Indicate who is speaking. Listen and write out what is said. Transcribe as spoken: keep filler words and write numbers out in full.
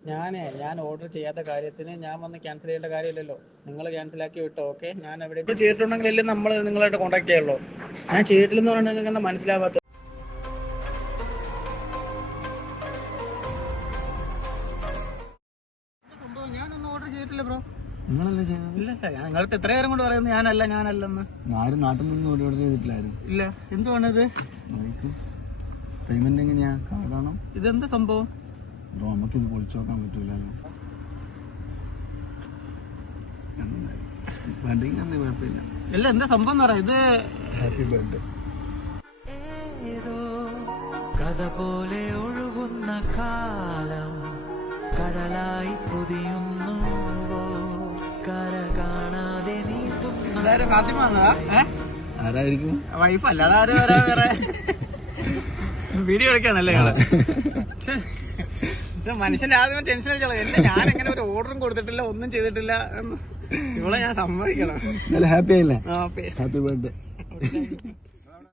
Speaker 1: ഞാനേ ഞാൻ ഓർഡർ ചെയ്യാത്ത കാര്യത്തിന് ഞാൻ വന്ന് ക്യാൻസൽ ചെയ്യേണ്ട കാര്യമില്ലല്ലോ. നിങ്ങൾ ക്യാൻസൽ ആക്കി വിട്ടോ. ഓക്കെ, ഞാൻ എവിടെ ചെയ്തിട്ടുണ്ടെങ്കിലല്ലേ നമ്മൾ നിങ്ങളായിട്ട് കോൺടാക്ട് ചെയ്യുള്ളൂ. ഞാൻ ചെയ്തിട്ടില്ലെന്ന് പറഞ്ഞാൽ നിങ്ങൾക്ക് എന്താ മനസ്സിലാവാത്ത? സംഭവം ഞാനൊന്നും ഓർഡർ ചെയ്തിട്ടില്ല ബ്രോ.
Speaker 2: നിങ്ങളല്ലേ ചെയ്യുന്നത്?
Speaker 1: ഇല്ല, നിങ്ങളടുത്ത് എത്ര നേരം കൊണ്ട് പറയുന്നു ഞാനല്ല ഞാനല്ലെന്ന്.
Speaker 2: ആരും നാട്ടിൽ നിന്ന് ഓർഡർ ചെയ്തിട്ടില്ലാരും.
Speaker 1: ഇല്ല, എന്തുവാണിത്?
Speaker 2: പേയ്മെന്റ് എങ്ങനെയാ? കാർഡാണോ?
Speaker 1: ഇതെന്താ സംഭവം
Speaker 2: ബ്രോ? നമുക്കിത് പൊളിച്ചു നോക്കാൻ പറ്റൂലല്ലോ. വേണ്ടെങ്കിൽ അന്ന് കുഴപ്പമില്ല.
Speaker 1: ഇല്ല, എന്താ സംഭവം എന്ന് പറയാം. ഇത്
Speaker 2: ഹാപ്പി ബർത്ത്ഡേ.
Speaker 3: ഏതോ കഥ പോലെ ഒഴുകുന്ന കാലം കടലായി പൊതിയുന്നു, കര കാണാതെ നീന്തുന്നു.
Speaker 1: ഇതാരും ഫാത്തിമ വന്നതാ?
Speaker 2: ആരായിരിക്കും?
Speaker 1: വൈഫ് അല്ല, അതാരും വേറെ വേറെ വീഡിയോ എടുക്കാണല്ലേ നിങ്ങള്? മനുഷ്യന്റെ ആദ്യം ടെൻഷൻ അടിച്ചോളൂ. എന്നെ ഞാൻ എങ്ങനെ ഒരു ഓർഡറും കൊടുത്തിട്ടില്ല, ഒന്നും ചെയ്തിട്ടില്ല. ഇവളെ ഞാൻ സമ്മതിക്കണം.
Speaker 2: ഹാപ്പി ആയില്ലേ?
Speaker 1: Happy
Speaker 2: happy birthday.